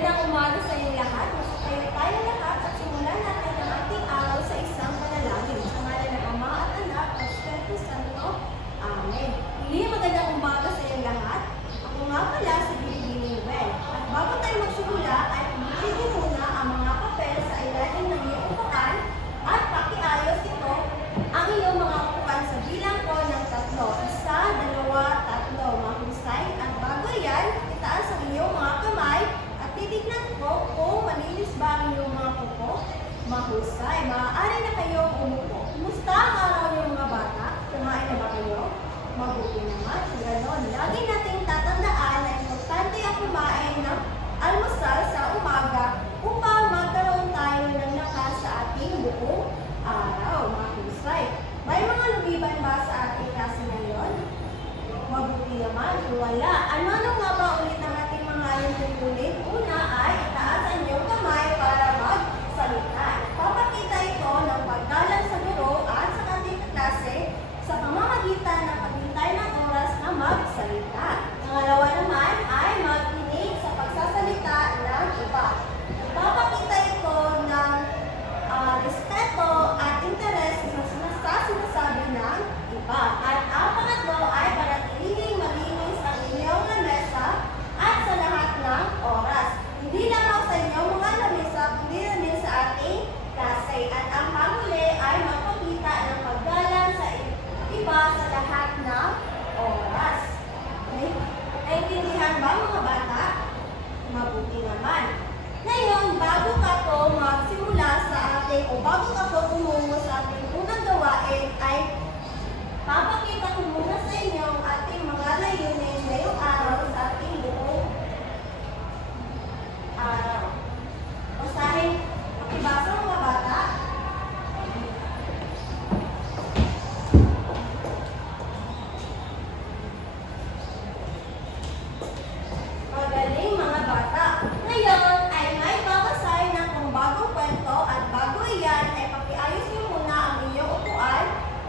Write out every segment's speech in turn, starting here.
Magandang umaga sa inyong lahat. Masukayo tayo lahat at simulan natin ang ating araw sa isang panalangin. Sa ngalan ng Ama at Anak at Espiritu Santo. Amen. Muli magandang umaga sa inyong lahat. Ako nga pala si Bilibili Noel. At bago tayo magsimula ay pumili muna ang mga papel sa ilalim ng iyong upuan at pakiayos ito ang iyong mga upuan sa bilang ko ng 3. 1, 2, 3. Mahusay. At bago yan, itaas ang iyong mga kamay. Titignan ko kung malinis ba ang iyong mga kuko. Mahusay. Maaari na kayong umupo. Kumusta ang araw niyong mga bata? Kumain na ba kayo? Mabuti naman. Ganon. Lagi nating tatandaan na importante ang kumain ng almusal sa umaga upang magkaroon tayo ng lakas sa ating buong araw. Mahusay. May mga lumiban ba sa ating klase ngayon? Mabuti naman. Wala. Ano nga ba ulit ang ating mga ulit? Una ay itaas ang iyong kamay para magsalita. Papakita ito ng paggalang sa guro at sa ating klase sa pamamagitan ng paghintay ng oras na magsalita. Pangalawa naman ay makinig sa pagsasalita ng iba. Papakita ito ng respeto at interes sa sinasabi ng iba. At ang pangatlo ay panatiling malinis ang inyong lamesa at sa lahat ng oras. Hindi lamang sa inyong mga lamesa, kundi rin sa ating klase. At ang panghuli ay magpakita ng paggalang sa iba sa lahat ng oras. Okay? Naintindihan ba mga bata? Mabuti naman. Ngayon, bago ka po magsimula sa ating, o bago ka po tumungo sa ating unang gawain, ay papakita ko muna sa inyo ang ating mga layunin ngayong araw sa ating buong araw. Basahin, pakibasa mga bata. Magaling mga bata. Ngayon ay may babasahin ng pangbagong kwento at bago iyan ay pakiayos niyo muna ang iyong upuan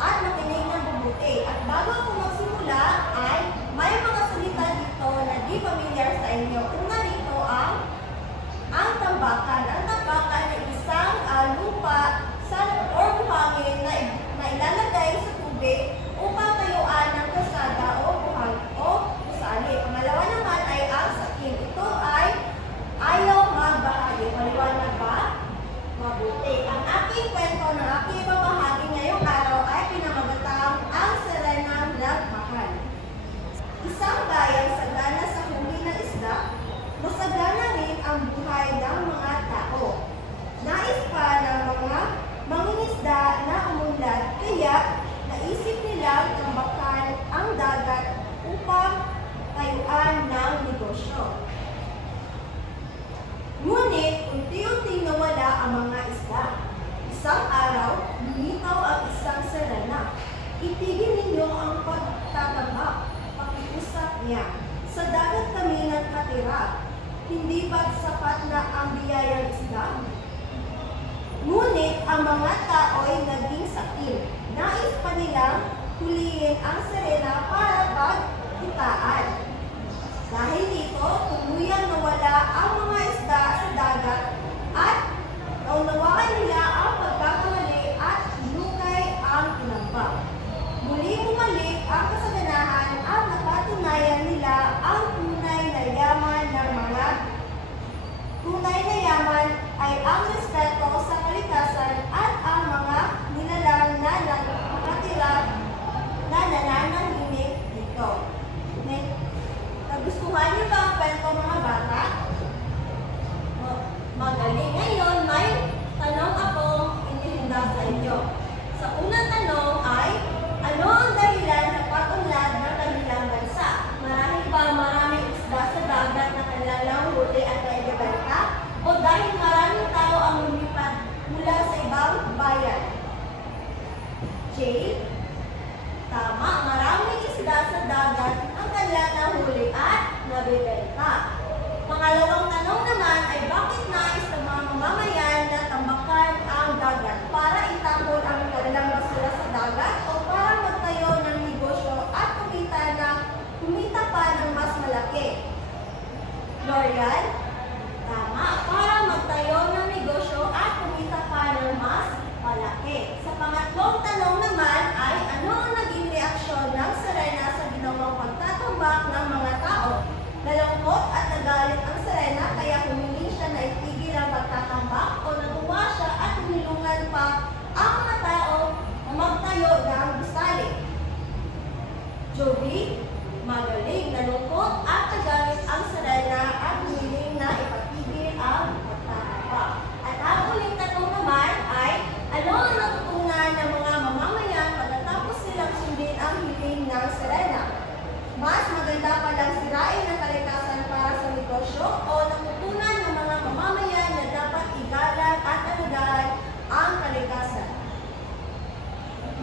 at makinig ng mabuti. At bago ako magsimula ay may mga salita dito na di familiar sa inyo. Una rito ang tambakan. Ang tambakan ay isang lupa o buhangin na ilalagay sa tubig upang tayuan ng kasada o gusali. Pangalawa naman ay ang sakim. Ito ay ayaw magbahagi. Maliwanag ba? Mabuti. Ang aking kwento na aking ibabahagi ngayong araw ay pinamagatang ang Serenang Nagmahal. Isang bayan sagana sa huli ng isda, masagana rin ang buhay ng mga tao. Nais pa ng mga mangingisda na umunlad, kaya naisip nilang tambakan ang dagat upang tayuan ng negosyo. Ngunit unti-unting nawala ang mga isda. Isang araw, lumitaw ang isang serena. Itigil ninyo ang pagtatambak, pakiusap niya. Sa dagat kami nagkatira. Hindi ba't sapat na ang biyayang isda? Ngunit ang mga tao'y naging sakim. Nais pa nilang huliin ang serena para pagkitaan. Dahil dito, tuluyang nawala ang mga isda sa dagat at naunawakan nila ang pagkakamali at hinukay ang tinambak. Muli bumalik ang kasaganahan at napatunayan nila ang tunay na yaman ng mga tunay na yaman ay ang respeto sa kalikasan at ang mga nilalang na nakatira na nananahimik dito. Nagustuhan niyo ba ang kwento mga bata? Magaling. Ngayon, may tanong ako inihanda sa inyo. Sa unang tanong ay, ano ang dahilan na patunlad ng kanilang bansa? Marahil ba maraming isda sa dagat na kanilang huli at naibibenta? O dahil maraming tao ang lumipad mula sa ibang bayan? J. Tama, maraming isda sa dagat ang kanilang nahuli at nabibenta. Pangalawang tanong naman ay bakit nais ng mga mamamayan na tambakan ang dagat? Para itapon ang kanilang basura sa dagat o para magtayo ng negosyo at kumita pa ng mas malaki? L'Oreal? Tama.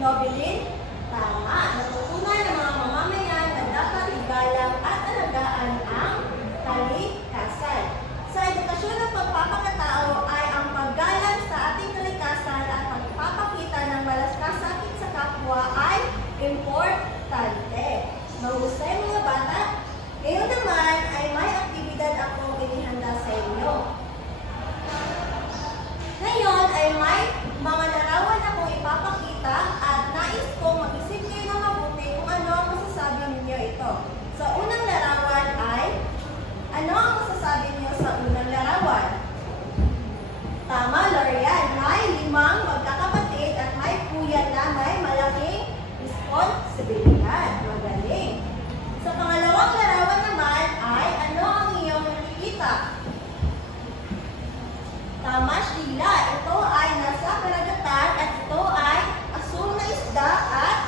Nobilin? Tama. Natutunan ng mga mamamayan na dapat igalang at alagaan ang kalikasan. Sa edukasyon ng pagpapakatao ay ang paggalang sa ating kalikasan at pagpapakita ng malasakit sa kapwa ay importante. Mahusay mga bata. Ngayon naman ay may aktibidad akong inihanda sa inyo. Ngayon ay may mga larawan akong ipapakita at nais kong mag-isip kayo ng mabuti kung ano ang masasabi ninyo ito. Sa unang larawan ay, ano ang masasabi niyo sa unang larawan? Tama, Lorian. May 5 magkakapatid at may kuya na may malaking responsibilidad. Magaling. Sa pangalawang larawan naman ay, ano ang iyong nakikita? Tama, Sheila. Ito ay nasa karagatan at ito ay asul na isda at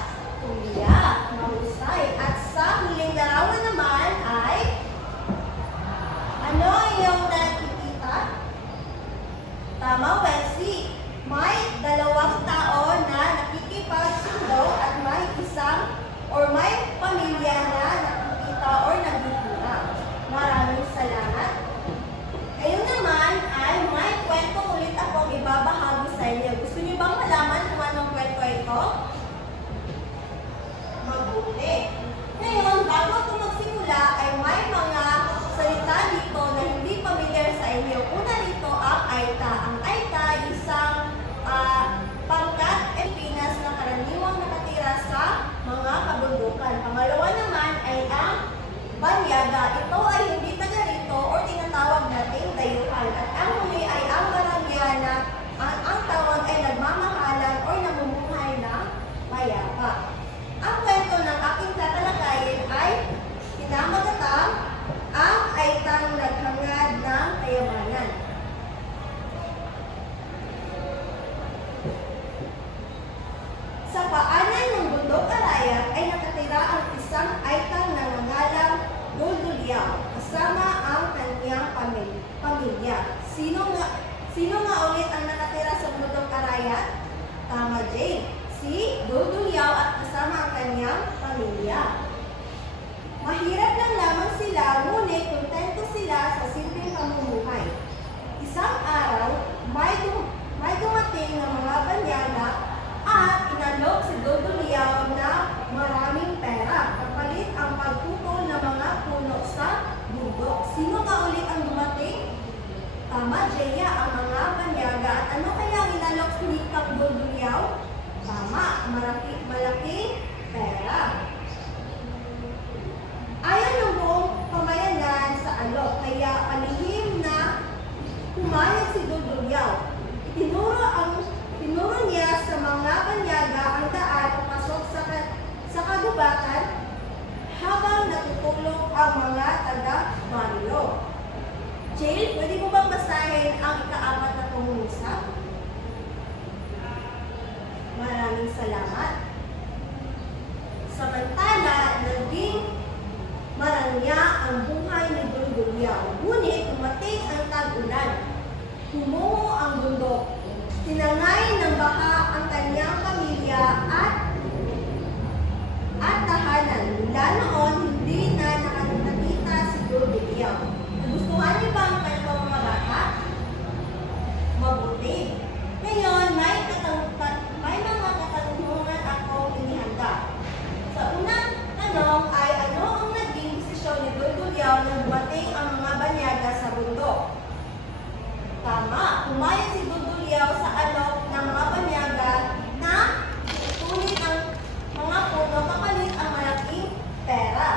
kuya. Mahusay. At sa huling larawan naman ay, ano ang iyong nakikita? Tama, Wesley. May 2 tao na nakikipagsundo at may may pamilya na nakikita o nagkikita. Maraming salamat. Ngayon naman ay may kwento ulit akong ibabahagi sa inyo. Gusto niyo bang malaman kung anong kwento ito? Mabuti. Ngayon, bago ito magsimula ay may mga salita dito na hindi familiar sa inyo. Una dito ang Aita. Ang Aita ay isang pangkat Pilipinas na karaniwang nakatira sa mga kabundukan. Pangalawa naman ay ang Banyaga. Ito ay hindi taga rito o tinatawag nating dayuhan. At ang huli ay ang Barangyana. Ang tawag ay nagmamahalan o namumuhay ng mayapa. Ang kwento ng aking tatalakayin ay pinamagatang ang Aitang naghangad ng kayamanan. Sa paanan ng bundok Arayat ay nakatira ang isang Aitang nangangalang Dulduliao kasama ang kanyang pamilya. Sino nga ulit ang nakatira sa bundok Arayat? Tama, Jane. Si Dulduliao at kasama ang kanyang pamilya. Mahirap lang lamang sila, ngunit kontento sila sa simpleng pamumuhay. Isang araw, may dumating ng mga banyaga at inalok si Dulduliao na maraming pera. Kapalit ang pagputol ng mga puno sa bundok. Sino nga ulit ang dumating? Tama, Jeya, ang mga banyaga. At ano kaya ang inalok ni Kang Dulduliao? Tama, malaking pera. Ayaw ng buong pamayanan sa alok, kaya palihim na pumayag si Dulduliao. Tinuro niya sa mga banyaga ang daan papasok sa kagubatan habang natutulog ang mga taga-baryo. Jill, pwede mo bang basahin ang ika-4 na pangungusap? Maraming salamat. Samantala, naging marangya ang buhay ni Dulduliao. Ngunit dumating ang tag-ulan. Humungo ang bundok. Tinangay ng baha ang kanyang pamilya at tahanan. Mula noon, hindi na nakakita si Dulduliao. Nagustuhan niyo ba ang kwento, mga bata? Mabuti. Ngayon, may mga katanungan akong inihanda. Sa unang tanong ay ano ang naging desisyon ni Dulduliao nang dumating ang mga banyaga sa bundok? Tama, pumayag si Dulduliao sa alok ng mga banyaga na tutunin ang mga puno kapalit ang malaking pera.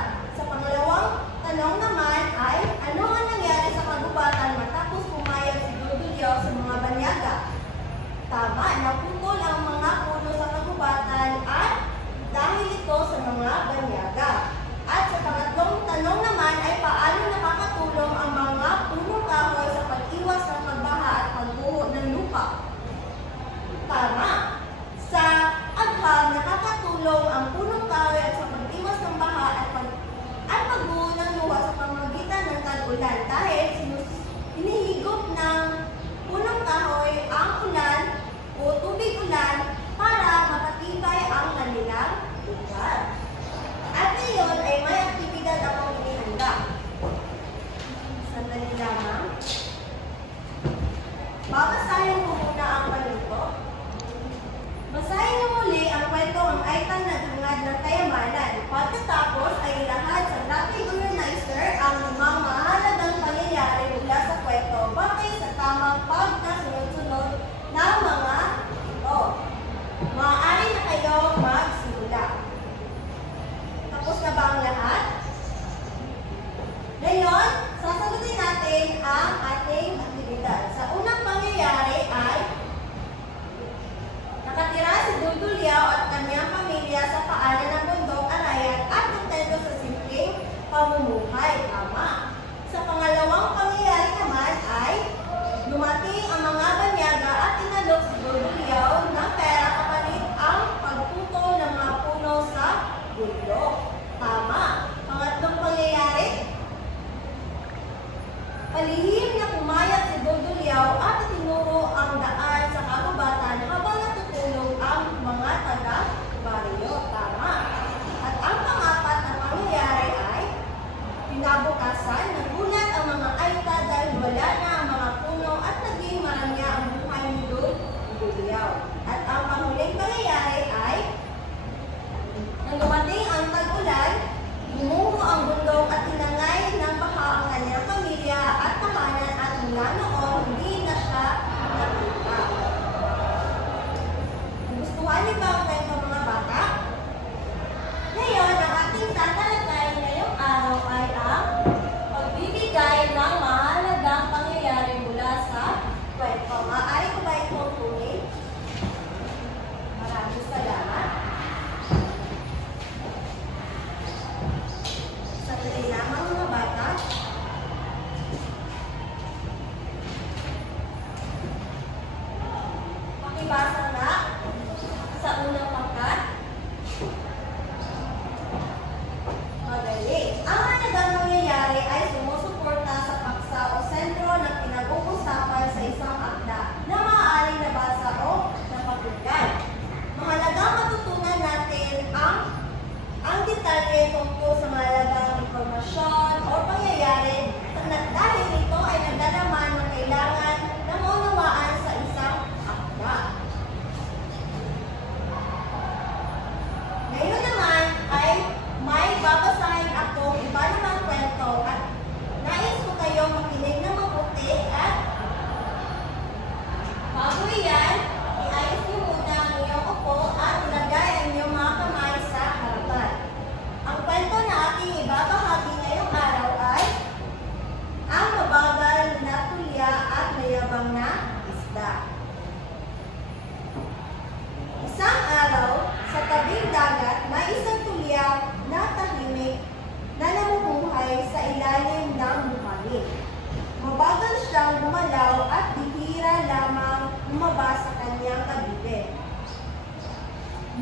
lang gumalaw at bihira lamang lumabas sa kanyang kabibig.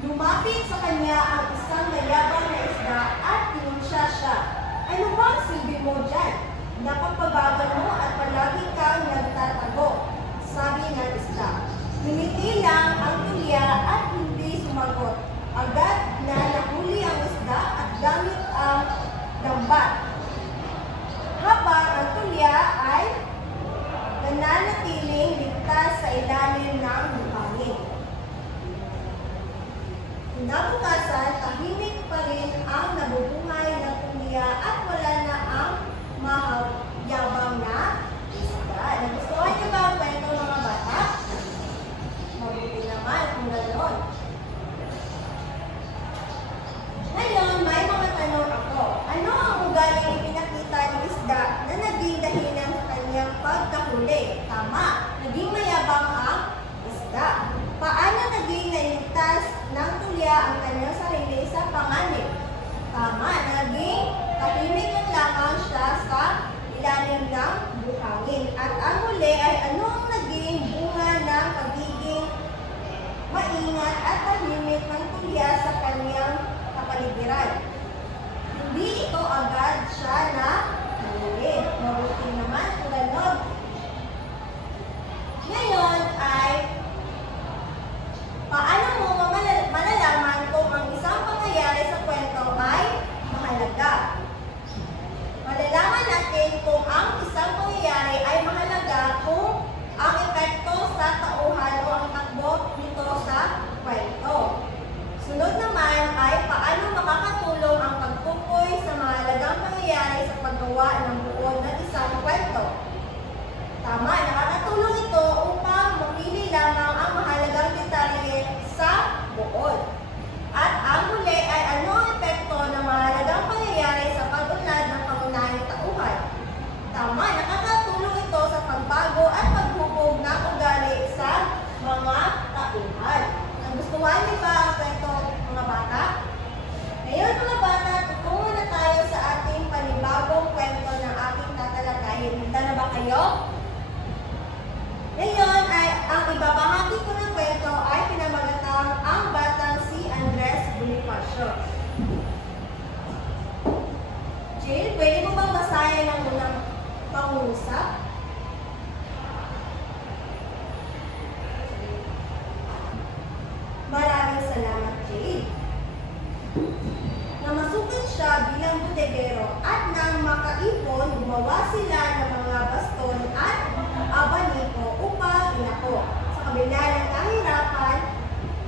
Lumapit sa kanya ang isang mayabang na isda at tinunsya siya. Ano ba ang silbi mo dyan? Napagpabagal mo at palagi kang nagtatago, sabi ng isda. Ngumiti lang ang tulya at hindi sumagot. Agad na nahuli ang isda at gamit ang lambat. Habang ang tulya ay nananatiling ligtas sa ilalim ng buhangin. Kinabukasan, tahimik pa rin ang nabubuhay ng tulya at wala na ang mahayabang na isda. Nagustuhan niyo ba ang kwento, mga bata? Mabuti naman kung gano'n. Ngayon, may mga tanong ako. Ano ang ugaling ipinakita ng isda na naging dahilan sa kanyang pagkahuli? Tama, naging mayabang ang isda. Paano naging nailigtas ng tulya ang kanyang sarili sa panganib? Tama, naging tahimik lang lamang siya sa ilalim ng buhangin. At ang huli ay ano ang naging bunga ng pagiging maingat at tahimik ng tulya sa kanyang kapaligiran. Hindi ito agad siya na nahuli. Mabuti naman kung gano'n. Ngayon ay paano mo malalaman kung ang isang pangyayari sa kwento ay mahalaga? Malalaman natin kung ang isang pangyayari ay mahalaga kung ang epekto sa tauhan o ang takbo nito sa kwento. Sunod naman ay paano makakatulong ang pagtukoy sa mahalagang pangyayari sa paggawa ng buod ng isang kwento. Tama, nakakatulong ito upang mapili lamang ang mahalagang detalye sa buod. At ang huli ay ano ang epekto ng mahalagang pangyayari sa pag-unlad ng pangunahing tauhan. Tama, nakakatulong ito sa pagbago at paghubog ng ugali sa mga tauhan. Nagustuhan niyo ba ang kwento, mga bata? Ngayon, mga bata, tutungo na tayo sa ating panibagong kwento ng ating tatalakayin. Handa na ba kayo? Ngayon ay ang ibabahagi ko ng kwento ay pinamagatang ang batang si Andres Bonifacio. Jill, pwede mo bang basahin ang unang pangungusap? Maraming salamat, Jill. Namasukan siya bilang budegero at nang makaipon, gumawa sila ng mga baston at abaniko upang inako. Sa kabila ng kahirapan,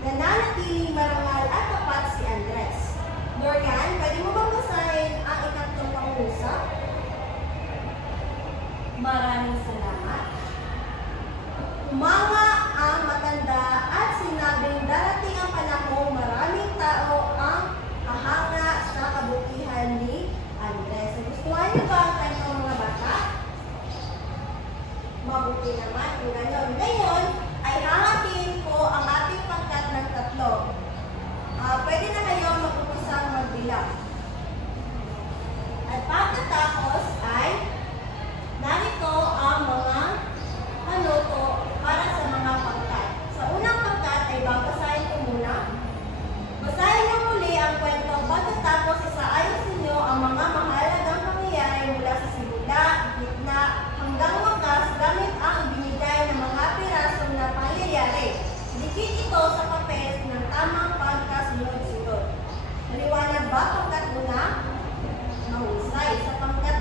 nananatiling marangal at tapat si Andres. Dorian, pwede mo bang basahin ang ikatlong pangungusap? Maraming salamat. Umanga ang matanda at sinabing darating ang panahon maraming tao ang ahanga sa kabutihan ni Andres. Gustuhan niyo ba ang kwento, mga bata? Mabuti naman kung gano'n. Ngayon ay hahatiin ko ang ating pangkat ng tatlo. Pwede na kayo mag-umpisang magbilang. At pagkatapos ay narito ang mga panuto para sa mga pangkat. Sa unang pangkat ay babasahin ko muna. Basahin niyo muli ang kwento pagkatapos isaayos niyo ang mga mahalagang pangyayari mula sa simula, gitna, hanggang wakas gamit ang binigay ng mga pirasong na pangyayari. Dikit ito sa papel ng tamang pagkasunod-sunod. Maliwanag ba pangkat una? Mahusay. Sa pangkat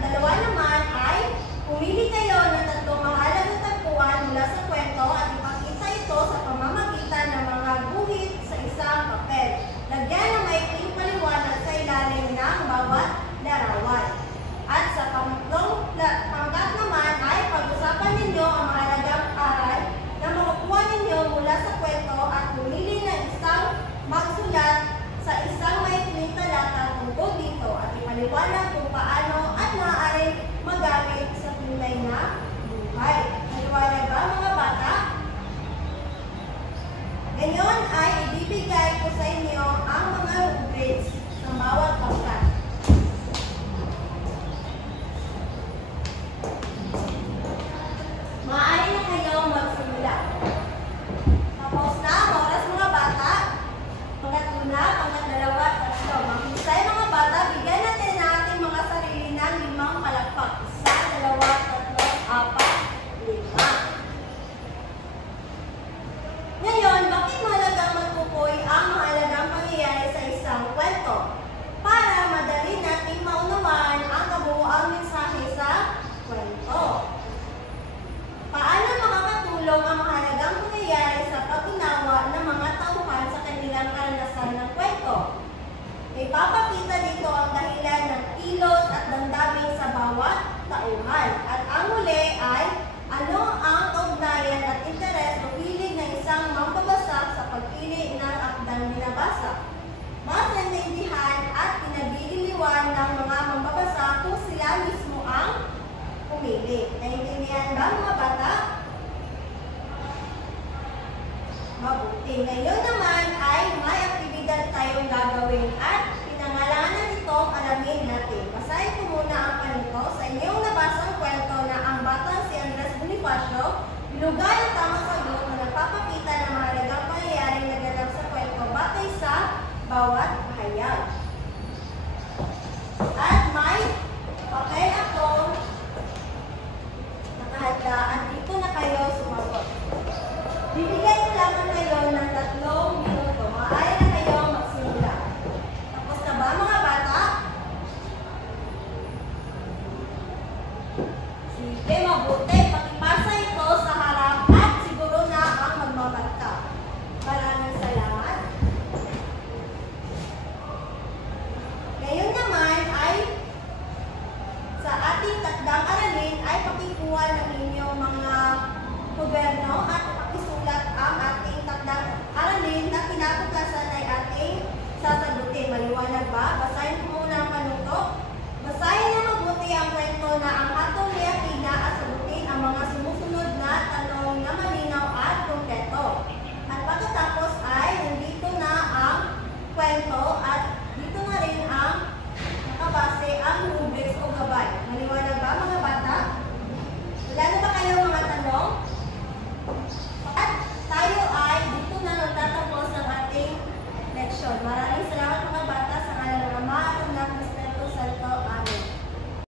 Naintindihan ba mga bata? Mabuti. Ngayon naman ay may aktibidad tayong gagawin at pinangalanan itong alamin natin. Basahin ko muna ang panito sa inyong nabasang kwento na ang batang si Andres Bonifacio binugay ang tamang sagot na nagpapakita ng mahalagang pangyayaring naganap sa kwento batay sa bawat pahayag. At may papel ako nakahandaan. Dito na kayo sumagot. Bibigyan ko lamang kayo ng 3 minuto. Maaari na kayo magsimula. Tapos na ba mga bata? Sige, mabuti. Pakipasa ito sa harap at siguro na ang magmamata. Maraming salamat. Ngayon naman ay sa ating takdang aralin ay pakikuha ng inyong mga gobyerno at pakisulat ang ating takdang aralin na kinabukasan ay ating sasagutin. Maliwanag ba? Basahin ko muna ang panuto. Basahin na mabuti ang kwento na ang